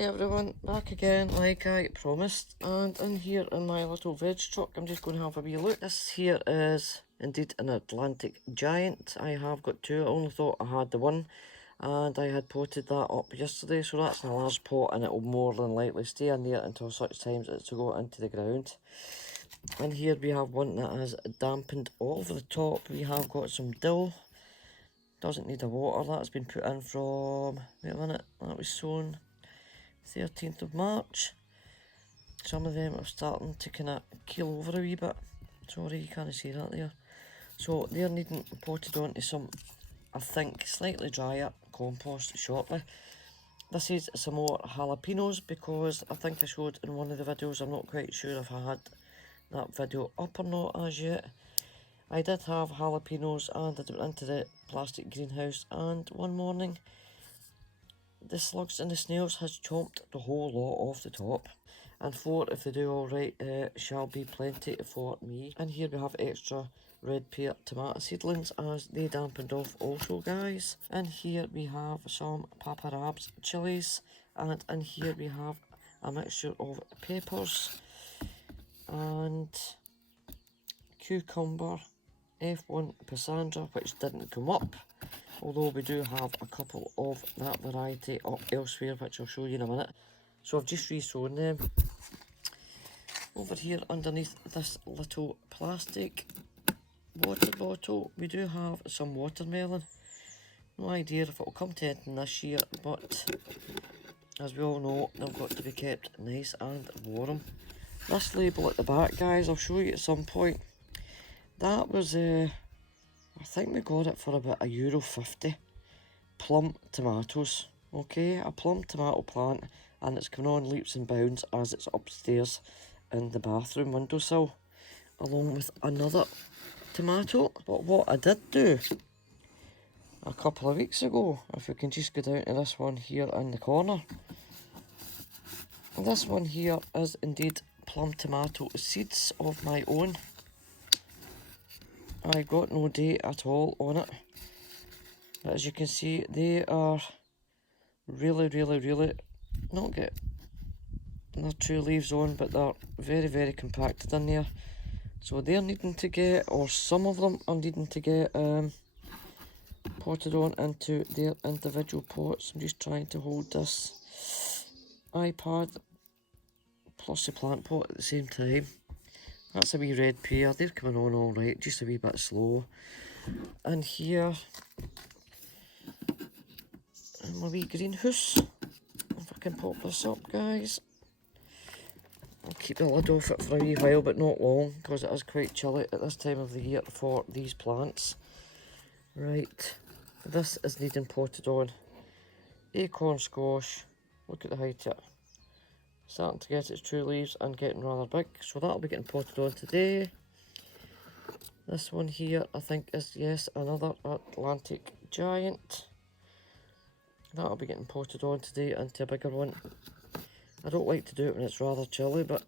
Hi everyone, back again like I promised, and in here in my little veg truck I'm just going to have a wee look. This here is indeed an Atlantic Giant. I have got two. I only thought I had the one, and I had potted that up yesterday, so that's in a large pot and it will more than likely stay in there until such times as to go into the ground. And here we have one that has dampened all over the top. We have got some dill. Doesn't need a water. That's been put in from, wait a minute, that was sown 13th of March. Some of them are starting to kind of keel over a wee bit. Sorry, you can't see that there. So they're needing potted onto some, I think, slightly drier compost shortly. This is some more jalapenos because I think I showed in one of the videos, I'm not quite sure if I had that video up or not as yet. I did have jalapenos and I went into the plastic greenhouse, and one morning the slugs and the snails has chomped the whole lot off the top. And four, if they do alright, shall be plenty for me. And here we have extra red pear tomato seedlings as they dampened off also, guys. And here we have some paparabs chilies, and in here we have a mixture of peppers and cucumber, F1 Pissandra, which didn't come up, although we do have a couple of that variety up elsewhere, which I'll show you in a minute. So I've just resown them. Over here underneath this little plastic water bottle, we do have some watermelon. No idea if it will come to anything this year, but as we all know, they've got to be kept nice and warm. This label at the back, guys, I'll show you at some point. That was, I think we got it for about €1.50. Plum tomatoes, okay, a plum tomato plant, and it's coming on leaps and bounds as it's upstairs in the bathroom windowsill, along with another tomato. But what I did do a couple of weeks ago, if we can just go down to this one here in the corner, this one here is indeed plum tomato seeds of my own. I got no date at all on it, but as you can see, they are really not get their true leaves on, but they're very compacted in there. So they're needing to get, or some of them are needing to get potted on into their individual pots. I'm just trying to hold this iPad plus the plant pot at the same time. That's a wee red pear. They're coming on all right, just a wee bit slow. And here, my wee greenhouse. If I can pop this up, guys. I'll keep the lid off it for a wee while, but not long, because it is quite chilly at this time of the year for these plants. Right, this is needing potted on. Acorn squash, look at the height of it. Starting to get its true leaves and getting rather big, so that'll be getting potted on today. This one here, I think, is, yes, another Atlantic Giant. That'll be getting potted on today into a bigger one. I don't like to do it when it's rather chilly, but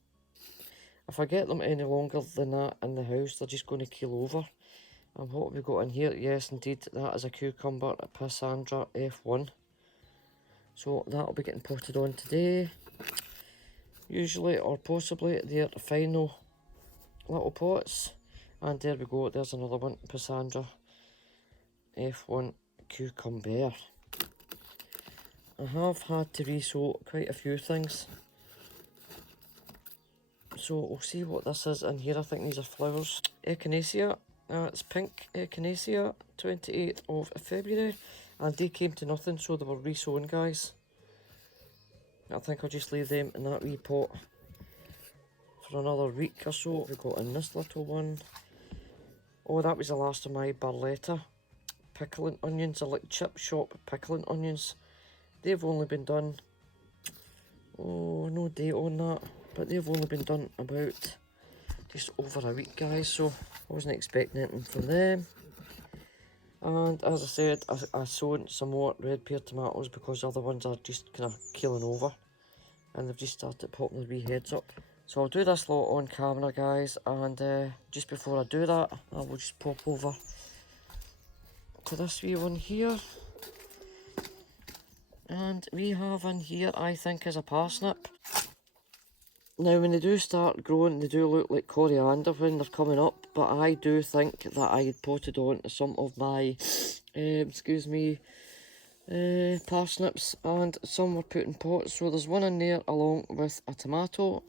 if I get them any longer than that in the house, they're just going to keel over. And what have we got in here? Yes, indeed, that is a cucumber, a Pissandra F1. So that'll be getting potted on today. Usually, or possibly, they're final little pots. And there we go, there's another one, Pissandra F1 Cucumber. I have had to resow quite a few things. So we'll see what this is in here. I think these are flowers. Echinacea, it's pink Echinacea, 28th of February. And they came to nothing, so they were resown, guys. I think I'll just leave them in that wee pot for another week or so. We've got in this little one. Oh, that was the last of my Barletta pickling onions. I like chip shop pickling onions. They've only been done, oh, no date on that, but they've only been done about just over a week, guys, so I wasn't expecting anything from them. And as I said, I sown some more red pear tomatoes because the other ones are just kind of keeling over, and they've just started popping their wee heads up. So I'll do this lot on camera, guys, and just before I do that, I will just pop over to this wee one here. And we have in here, I think, is a parsnip. Now, when they do start growing, they do look like coriander when they're coming up, but I do think that I had potted on some of my, parsnips, and some were put in pots. So there's one in there along with a tomato.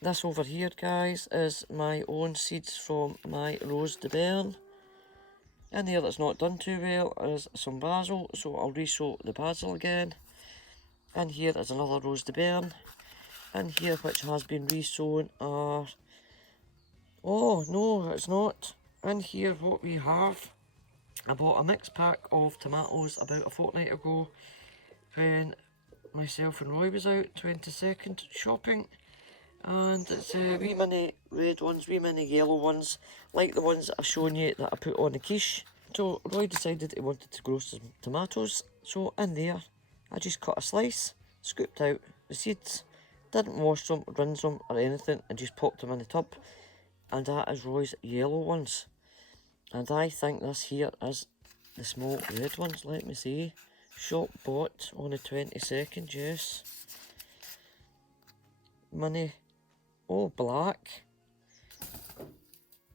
This over here, guys, is my own seeds from my Rose de Bern. In here that's not done too well is some basil, so I'll re-sow the basil again. And here is another Rose de Bern. And here, which has been re-sown, are... Oh, no, it's not. In here, what we have... I bought a mixed pack of tomatoes about a fortnight ago when myself and Roy was out 22nd shopping. And it's wee mini red ones, wee mini yellow ones, like the ones that I've shown you that I put on the quiche. So Roy decided he wanted to grow some tomatoes. So in there, I just cut a slice, scooped out the seeds, didn't wash them, rinse them or anything, and just popped them in the tub. And that is Roy's yellow ones. And I think this here is the small red ones. Let me see. Shop bought on the 22nd, yes. Mini, oh, black.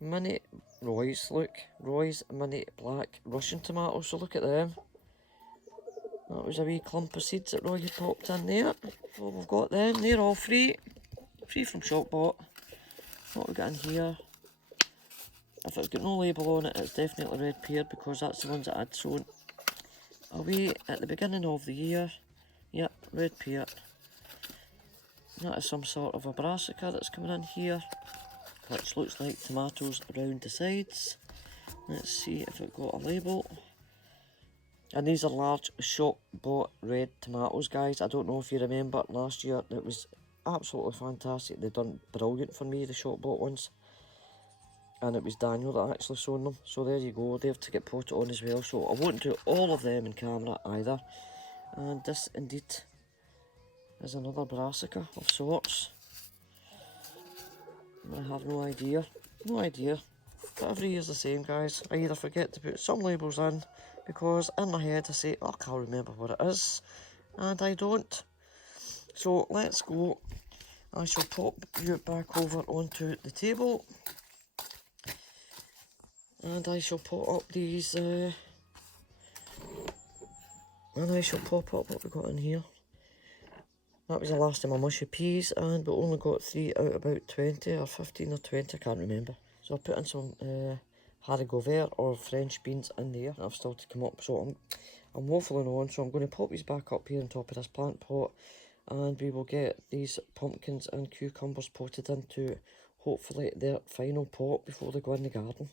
Mini Roy's, look. Roy's mini black Russian tomatoes, so look at them. That was a wee clump of seeds that Roy had popped in there. So we've got them, they're all free. Free from shop bought. What we got in here? If it's got no label on it, it's definitely red pear because that's the ones that I'd sown away at the beginning of the year. Yep, red pear. That is some sort of a brassica that's coming in here, which looks like tomatoes around the sides. Let's see if it got a label. And these are large shop bought red tomatoes, guys. I don't know if you remember last year, it was absolutely fantastic. They've done brilliant for me, the shop bought ones. And it was Daniel that actually sown them. So there you go, they have to get potted on as well. So I won't do all of them in camera either. And this indeed is another brassica of sorts. I have no idea. No idea. But every year's the same, guys. I either forget to put some labels in because in my head I say, oh, I can't remember what it is. And I don't. So let's go. I shall pop you back over onto the table. And I shall put up these, and I shall pop up what we got in here. That was the last of my mushy peas, and we only got 3 out of about 20, or 15 or 20, I can't remember. So I'll put in some haricot vert or French beans in there. I've still to come up, so I'm waffling on, so I'm going to pop these back up here on top of this plant pot, and we will get these pumpkins and cucumbers potted into hopefully their final pot before they go in the garden.